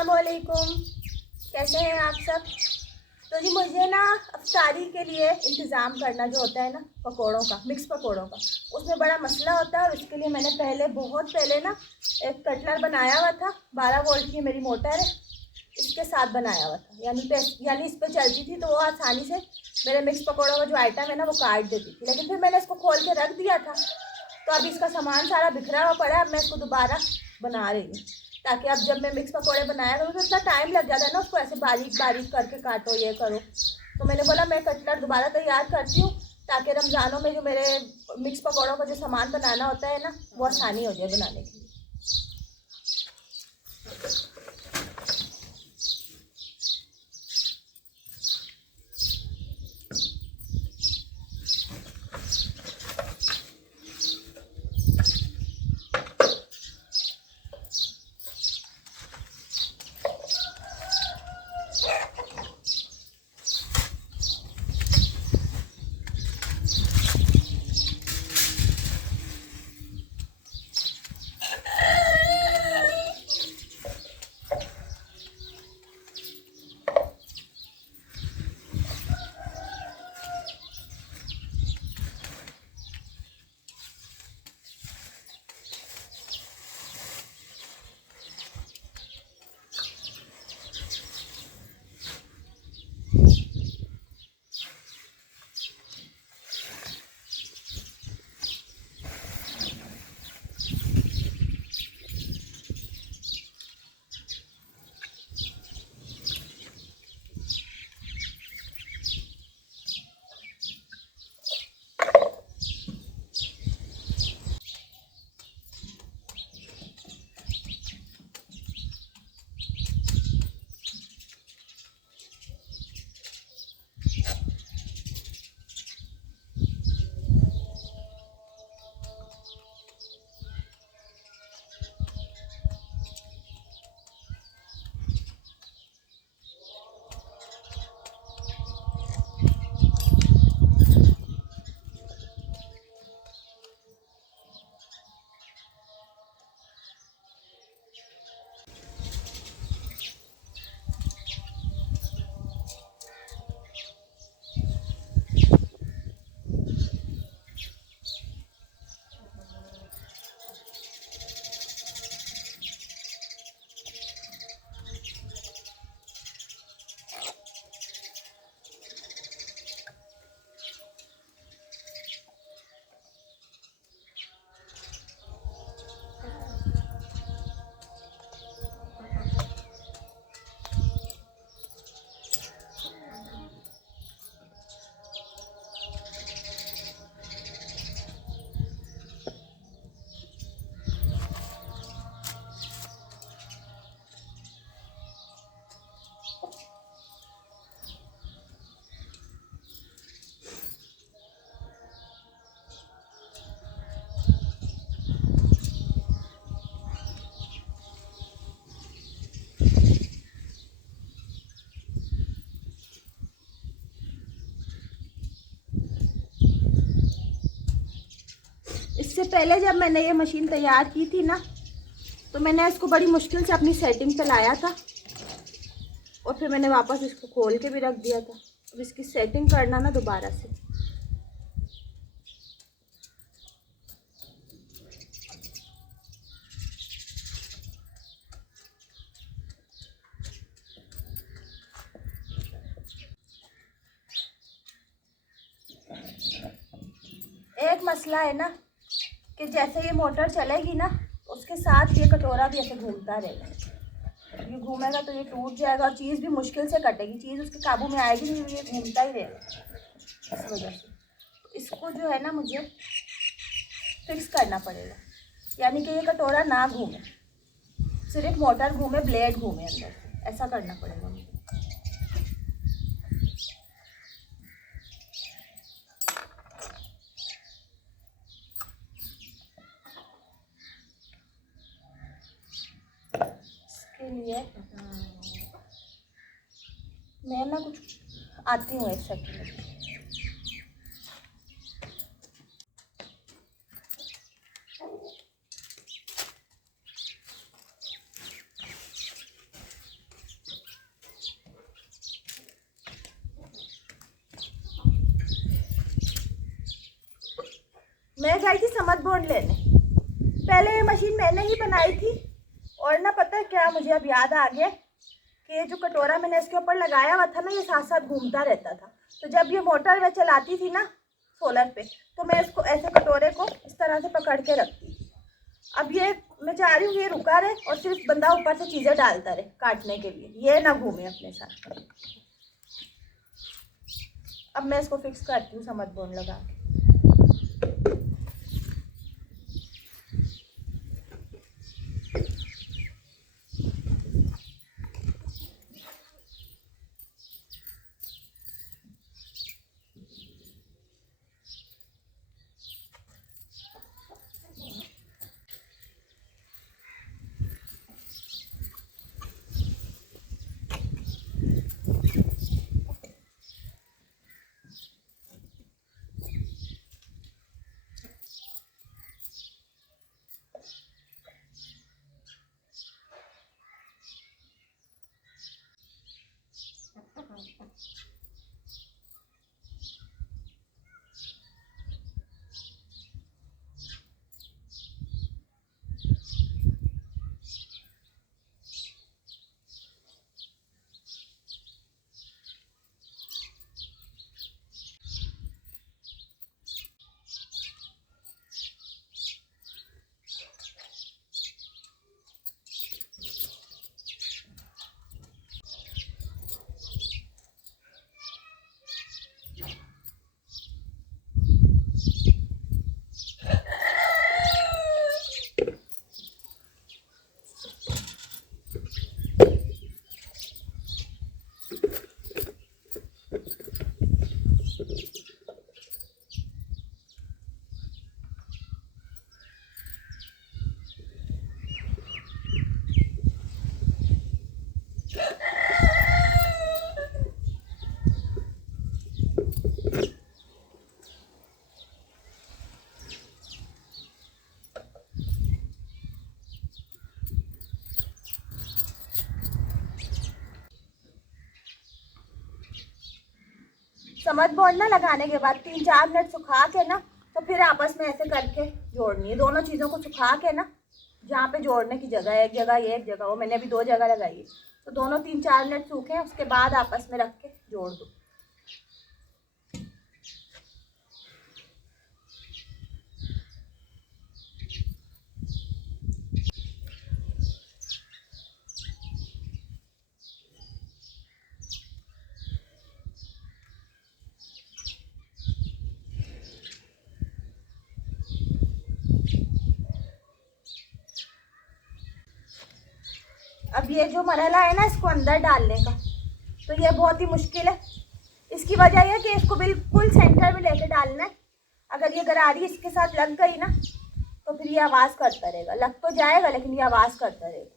अस्सलामुअलैकुम। कैसे हैं आप सब? तो जी मुझे ना अफ्तारी के लिए इंतज़ाम करना जो होता है ना पकोड़ों का, मिक्स पकोड़ों का, उसमें बड़ा मसला होता है। और उसके लिए मैंने बहुत पहले ना एक कटलर बनाया हुआ था। 12 वोल्ट की मेरी मोटर है, इसके साथ बनाया हुआ था, यानी इस पर चलती थी, तो वो आसानी से मेरे मिक्स पकौड़ों का जो आइटम है ना वो काट देती थी। लेकिन फिर मैंने इसको खोल के रख दिया था, तो अब इसका सामान सारा बिखरा हुआ पड़ा है। अब मैं इसको दोबारा बना रही हूँ, ताकि अब जब मैं मिक्स पकौड़े बनाया करूँ तो इतना टाइम लग जाता है ना उसको ऐसे बारीक बारीक करके काटो, ये करो। तो मैंने बोला मैं कटलर दोबारा तैयार करती हूँ, ताकि रमज़ानों में जो मेरे मिक्स पकौड़ों का जो सामान बनाना होता है ना वो आसानी हो जाए बनाने के लिए। इससे पहले जब मैंने ये मशीन तैयार की थी ना, तो मैंने इसको बड़ी मुश्किल से अपनी सेटिंग पे लाया था, और फिर मैंने वापस इसको खोल के भी रख दिया था। अब इसकी सेटिंग करना ना दोबारा से। एक मसला है ना कि जैसे ये मोटर चलेगी ना, उसके साथ ये कटोरा भी ऐसे घूमता रहेगा। ये घूमेगा तो ये टूट जाएगा, और चीज़ भी मुश्किल से कटेगी, चीज़ उसके काबू में आएगी नहीं, ये घूमता ही रहेगा। इस वजह से इसको जो है ना मुझे फिक्स करना पड़ेगा, यानी कि ये कटोरा ना घूमे, सिर्फ मोटर घूमे, ब्लेड घूमे अंदर से, ऐसा करना पड़ेगा मुझे। इसके लिए मैं ना कुछ आती हूँ एक सेकंड। मैं गई थी समझ बोर्ड लेने, पहले ये मशीन मैंने ही बनाई थी। और ना पता है क्या, मुझे अब याद आ गया कि ये जो कटोरा मैंने इसके ऊपर लगाया हुआ था ना, ये साथ साथ घूमता रहता था। तो जब ये मोटर मैं चलाती थी ना सोलर पे, तो मैं इसको ऐसे कटोरे को इस तरह से पकड़ के रखती थी। अब ये मैं चाह रही हूँ ये रुका रहे और सिर्फ बंदा ऊपर से चीज़ें डालता रहे काटने के लिए, ये ना घूमे अपने साथ। अब मैं इसको फिक्स करती हूँ समझ बोर्ड लगा के। समझ बोर्ड ना लगाने के बाद 3-4 मिनट सुखा के ना, तो फिर आपस में ऐसे करके जोड़नी है दोनों चीज़ों को। सुखा के ना, जहाँ पे जोड़ने की जगह है, एक जगह ये एक जगह वो, मैंने अभी 2 जगह लगाई है, तो दोनों 3-4 मिनट सूखे, उसके बाद आपस में रख के जोड़ दो। अब ये जो मरहला है ना इसको अंदर डालने का, तो ये बहुत ही मुश्किल है। इसकी वजह यह है कि इसको बिल्कुल सेंटर में लेके डालना है। अगर ये गरारी इसके साथ लग गई ना, तो फिर ये आवाज़ करता रहेगा। लग तो जाएगा लेकिन ये आवाज़ करता रहेगा।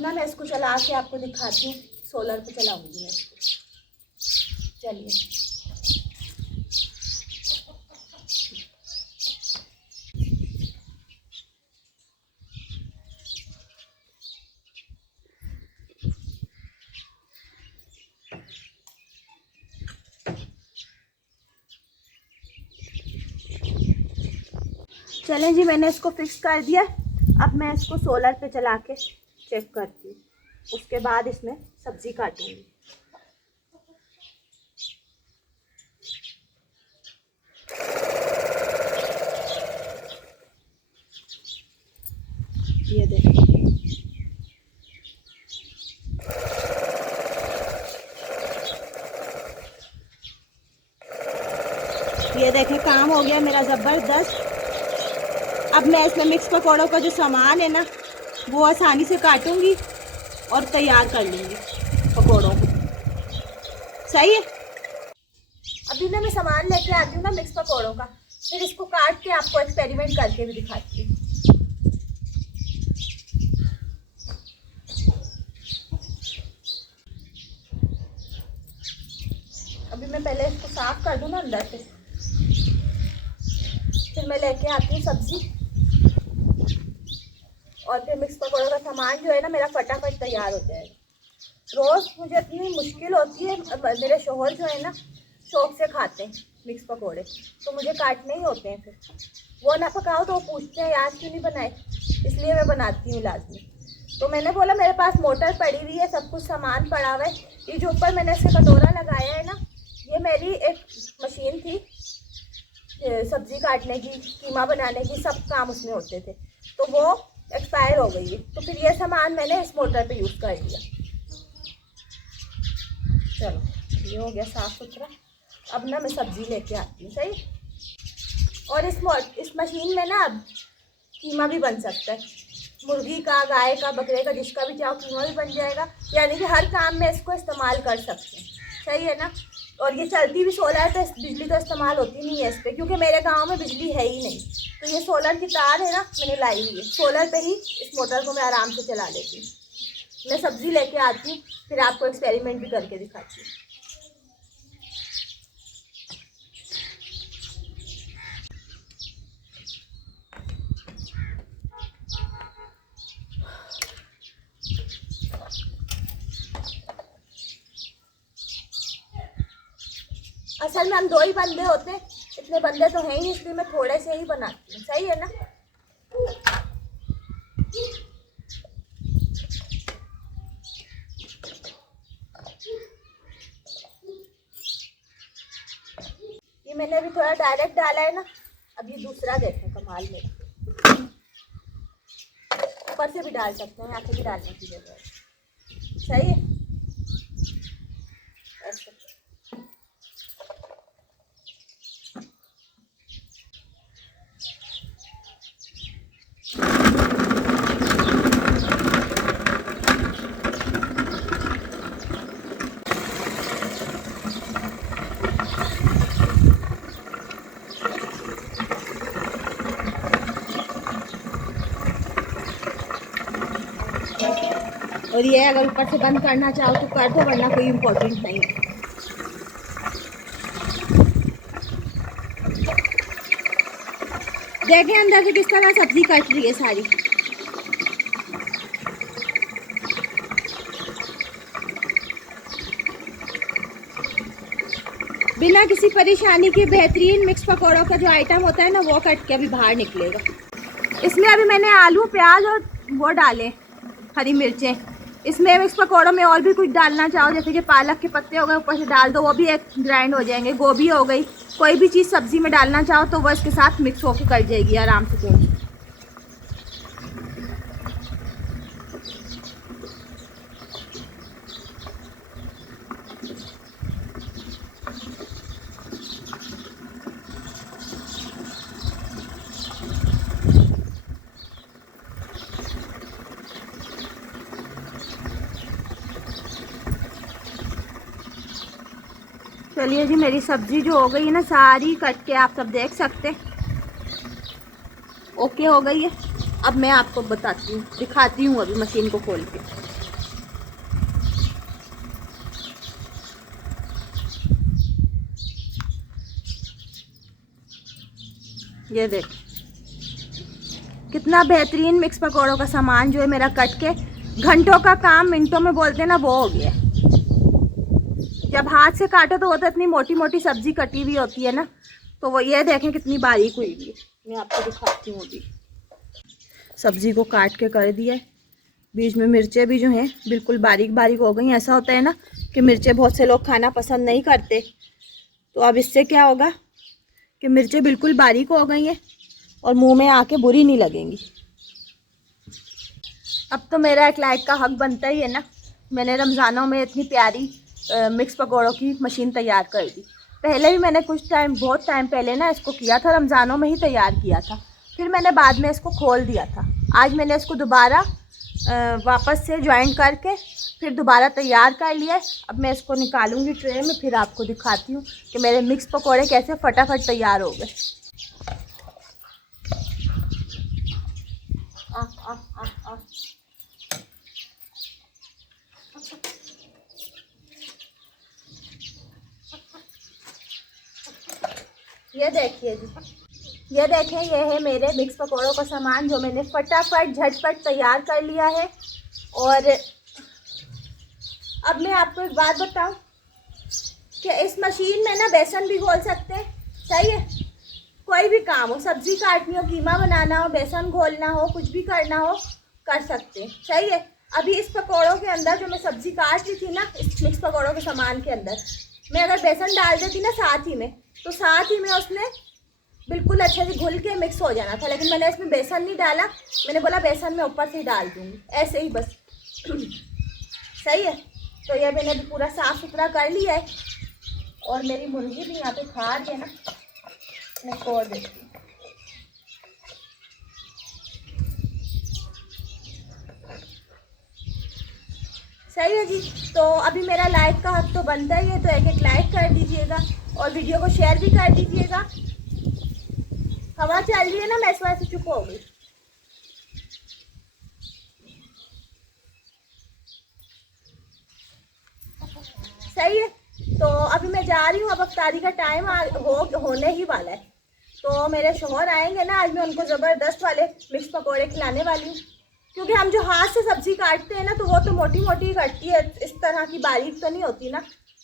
ना मैं इसको चला के आपको दिखाती हूँ, सोलर पे चलाऊंगी मैं इसको। चलिए चलें जी, मैंने इसको फिक्स कर दिया। अब मैं इसको सोलर पे चला के चेक करती हूँ, उसके बाद इसमें सब्ज़ी काटूंगी। ये देखिए, ये देखिए काम हो गया मेरा ज़बरदस्त। अब मैं इसमें मिक्स पकौड़ों का जो सामान है ना वो आसानी से काटूंगी और तैयार कर लूँगी पकौड़ों को। सही है। अभी ना मैं सामान लेके आती हूँ ना मिक्स पकौड़ों का, फिर इसको काट के आपको एक्सपेरिमेंट करके भी दिखाती हूँ। अभी मैं पहले इसको साफ कर दूँ ना अंदर से, फिर मैं लेके आती हूँ सब्जी और फिर मिक्स पकौड़ों का सामान जो है ना मेरा फटाफट तैयार हो जाएगा। रोज़ मुझे इतनी मुश्किल होती है, मेरे शोहर जो है ना शौक से खाते हैं मिक्स पकौड़े, तो मुझे काटने ही होते हैं। फिर वो ना पकाओ तो वो पूछते हैं आज क्यों नहीं बनाए, इसलिए मैं बनाती हूँ लाजमी। तो मैंने बोला मेरे पास मोटर पड़ी हुई है, सब कुछ सामान पड़ा हुआ है। ये जो ऊपर मैंने इससे कटोरा लगाया है ना, ये मेरी एक मशीन थी सब्ज़ी काटने की, कीमा बनाने की, सब काम उसमें होते थे, तो वो एक्सपायर हो गई है। तो फिर ये सामान मैंने इस मोटर पे यूज़ कर दिया। चलो ये हो गया साफ़ सुथरा। अब ना मैं सब्ज़ी लेके आती हूँ। सही। और इस मशीन में ना अब कीमा भी बन सकता है, मुर्गी का, गाय का, बकरे का, जिसका भी चाहो कीमा भी बन जाएगा। यानी कि हर काम में इसको इस्तेमाल कर सकते हैं। सही है ना। और ये चलती भी सोलर पे, बिजली तो इस्तेमाल होती नहीं है इस पर, क्योंकि मेरे गांव में बिजली है ही नहीं। तो ये सोलर की तार है ना, मैंने लाई हुई है, सोलर पे ही इस मोटर को मैं आराम से चला लेती हूँ। मैं सब्ज़ी लेके आती हूँ, फिर आपको एक्सपेरिमेंट भी करके दिखाती हूँ। असल में हम दो ही बंदे होते हैं, इतने बंदे तो हैं ही, इसलिए मैं थोड़े से ही बनाती हूँ। सही है ना। ये मैंने अभी थोड़ा डायरेक्ट डाला है ना, अब ये दूसरा देखें कमाल मेरा। ऊपर से भी डाल सकते हैं, यहाँ से भी डालने की जरूरत है। सही है। ऐसे और ये अगर ऊपर से बंद करना चाहो तो कर दो, वरना कोई इम्पोर्टेंट नहीं है। देखें अंदर से किस तरह सब्जी कट रही है सारी। बिना किसी परेशानी के बेहतरीन मिक्स पकौड़ों का जो आइटम होता है ना, वो कट के अभी बाहर निकलेगा। इसमें अभी मैंने आलू, प्याज और वो डाले, हरी मिर्चें। इसमें मिक्स पकौड़ों में और भी कुछ डालना चाहो, जैसे कि पालक के पत्ते हो गए, ऊपर से डाल दो, वो भी एक ग्राइंड हो जाएंगे। गोभी हो गई, कोई भी चीज़ सब्ज़ी में डालना चाहो तो वो इसके साथ मिक्स होकर कट जाएगी आराम से पूछ। चलिए जी, मेरी सब्ज़ी जो हो गई है ना सारी कट के, आप सब देख सकते, ओके हो गई है। अब मैं आपको बताती हूँ, दिखाती हूँ अभी मशीन को खोल के। ये देख कितना बेहतरीन मिक्स पकौड़ों का सामान जो है मेरा कट के घंटों का काम मिनटों में बोलते हैं ना, वो हो गया। जब हाथ से काटो तो वो तो इतनी मोटी मोटी सब्जी कटी हुई होती है ना, तो वो ये देखें कितनी बारीक हुई हुई है। मैं आपको दिखाती हूँ। अभी सब्जी को काट के कर दिया है। बीच में मिर्चें भी जो हैं बिल्कुल बारीक बारीक हो गई। ऐसा होता है ना कि मिर्चें बहुत से लोग खाना पसंद नहीं करते, तो अब इससे क्या होगा कि मिर्चें बिल्कुल बारीक हो गई हैं और मुंह में आके बुरी नहीं लगेंगी। अब तो मेरा एक लाइक का हक बनता ही है ना। मैंने रमज़ानों में इतनी प्यारी मिक्स पकौड़ों की मशीन तैयार कर दी। पहले भी मैंने बहुत टाइम पहले ना इसको किया था, रमज़ानों में ही तैयार किया था। फिर मैंने बाद में इसको खोल दिया था। आज मैंने इसको दोबारा वापस से ज्वाइन करके फिर दोबारा तैयार कर लिया है। अब मैं इसको निकालूंगी ट्रे में, फिर आपको दिखाती हूँ कि मेरे मिक्स पकौड़े कैसे फटाफट तैयार हो गए। ये देखिए जी, ये देखें, ये है मेरे मिक्स पकौड़ों का सामान जो मैंने फटाफट झटपट तैयार कर लिया है। और अब मैं आपको एक बात बताऊं कि इस मशीन में ना बेसन भी घोल सकते हैं। सही है, कोई भी काम हो, सब्जी काटनी हो, कीमा बनाना हो, बेसन घोलना हो, कुछ भी करना हो कर सकते हैं। सही है। अभी इस पकौड़ों के अंदर जो मैं सब्जी काट रही थी ना, इस मिक्स पकौड़ों के सामान के अंदर मैं अगर बेसन डाल देती ना साथ ही में, तो साथ ही में उसने बिल्कुल अच्छे से घुल के मिक्स हो जाना था। लेकिन मैंने इसमें बेसन नहीं डाला, मैंने बोला बेसन मैं ऊपर से ही डाल दूँगी, ऐसे ही बस। सही है। तो ये मैंने भी पूरा साफ़ सुथरा कर लिया है। और मेरी मुर्गी भी यहाँ पे खा रही है ना, मैं छोड़ देती हूँ। सही है जी। तो अभी मेरा लाइक का हक तो बनता ही है, तो एक लाइक कर दीजिएगा और वीडियो को शेयर भी कर दीजिएगा। हवा चल रही है ना, मैं इस वजह से चुप हो गई। सही है। तो अभी मैं जा रही हूँ, अब अफ्तारी का टाइम होने ही वाला है। तो मेरे शोहर आएंगे ना, आज मैं उनको ज़बरदस्त वाले मिक्स पकौड़े खिलाने वाली हूँ। क्योंकि हम जो हाथ से सब्ज़ी काटते हैं ना, तो वो तो मोटी मोटी कटती है, इस तरह की बारीक तो नहीं होती ना।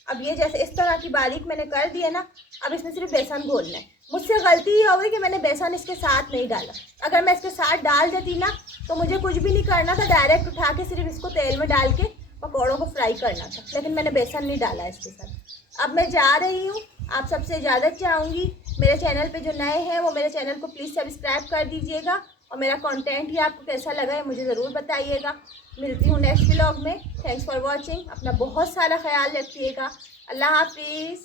अब ये जैसे इस तरह की बारीक मैंने कर दी है ना, अब इसमें सिर्फ बेसन घोलना है। मुझसे गलती ये हो गई कि मैंने बेसन इसके साथ नहीं डाला। अगर मैं इसके साथ डाल देती ना, तो मुझे कुछ भी नहीं करना था, डायरेक्ट उठा के सिर्फ इसको तेल में डाल के पकौड़ों को फ्राई करना था। लेकिन मैंने बेसन नहीं डाला इसके साथ। अब मैं जा रही हूँ, आप सबसे इजाज़त चाहूँगी। मेरे चैनल पे जो नए हैं वो मेरे चैनल को प्लीज़ सब्सक्राइब कर दीजिएगा और मेरा कंटेंट ही आपको कैसा लगा है मुझे ज़रूर बताइएगा। मिलती हूँ नेक्स्ट व्लॉग में। Thanks for watching. अपना बहुत सारा ख्याल रखिएगा। अल्लाह हाफिज़।